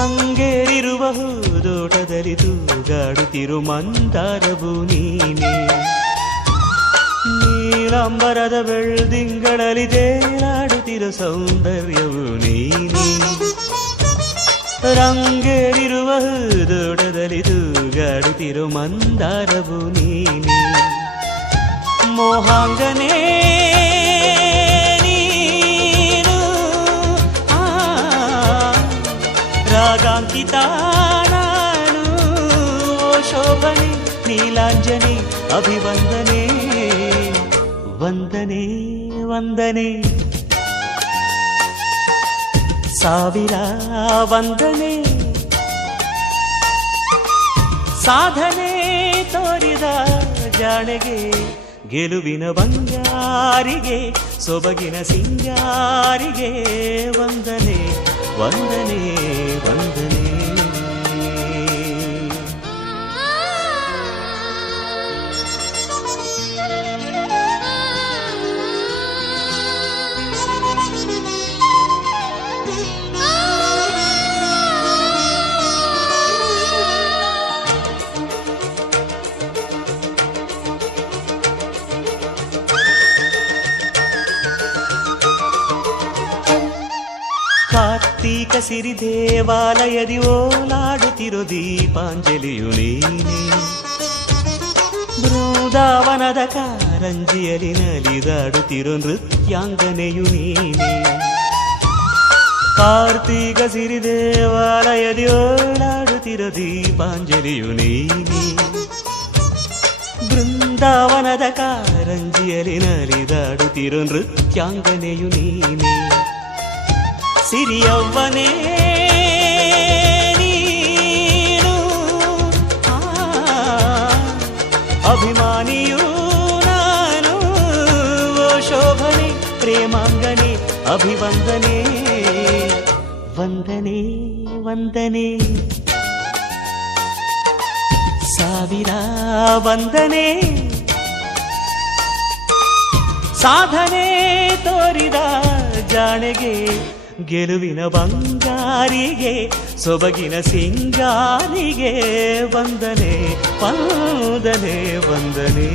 ರಂಗೇರಿರುವ ಹೂದೋಟದಲ್ಲಿ ತೂಗಾಡುತ್ತಿರು ಮಂದಾರವು ನೀನೆ. ನೀಲಾಂಬರದ ಬೆಳ್ದಿಂಗಳಲ್ಲಿ ತೇಲಾಡುತ್ತಿರು ಸೌಂದರ್ಯವು ನೀನೆ. ರಂಗೇರಿರುವ ಹೂದೋಟದಲ್ಲಿ ತೂಗಾಡುತ್ತಿರು ಮಂದಾರವು ನೀನೆ. ಮೋಹಾಂಗನೇ ಓ ಶೋಭನೆ, ನೀಲಾಂಜನೆ, ಅಭಿವಂದನೆ, ವಂದನೆ ವಂದನೆ. ಸಾವಿರ ವಂದನೆ. ಸಾಧನೆ ತೋರಿದ ಜಾಣೆಗೆ, ಗೆಲುವಿನ ಬಂಗಾರಿಗೆ, ಸೊಬಗಿನ ಸಿಂಗಾರಿಗೆ ವಂದನೆ ವಂದನೆ. ಕಾರ್ತೀಕ ಸಿರಿ ದೇವಾಲಯದಿ ಓಲಾಡುತ್ತಿರೋ ದೀಪಾಂಜಲಿಯು ನೀನೆ ಬೃಂದಾವನದ ಕಾರಂಜಿಯಲ್ಲಿ ನಲಿದಾಡುತ್ತಿರೋ ನೃತ್ಯಾಂಗನೆಯು ನೀನೆ ಕಾರ್ತೀಕ ಸಿರಿ ದೇವಾಲಯದಿ ಓಲಾಡುತ್ತಿರೋ ದೀಪಾಂಜಲಿಯು ನೀನೆ ಬೃಂದಾವನದ ಕಾರಂಜಿಯಲ್ಲಿ ನಲಿದಾಡುತ್ತಿರೋ ನೃತ್ಯಾಂಗನೆಯು ನೀನೆ ಸಿರಿಯವ್ವನೇ ನೀನು ಅಭಿಮಾನಿಯೂ ನಾನು ಶೋಭನೆ ಪ್ರೇಮಾಂಗನೆ ಅಭಿವಂದನೆ ವಂದನೆ ವಂದನೆ. ಸಾವಿರ ವಂದನೆ. ಸಾಧನೆ ತೋರಿದ ಜಾಣೆಗೆ ಗೆಲುವಿನ ಬಂಗಾರಿಗೆ ಸೊಬಗಿನ ಸಿಂಗಾರಿಗೆ ವಂದನೆ ವಂದನೆ ವಂದನೆ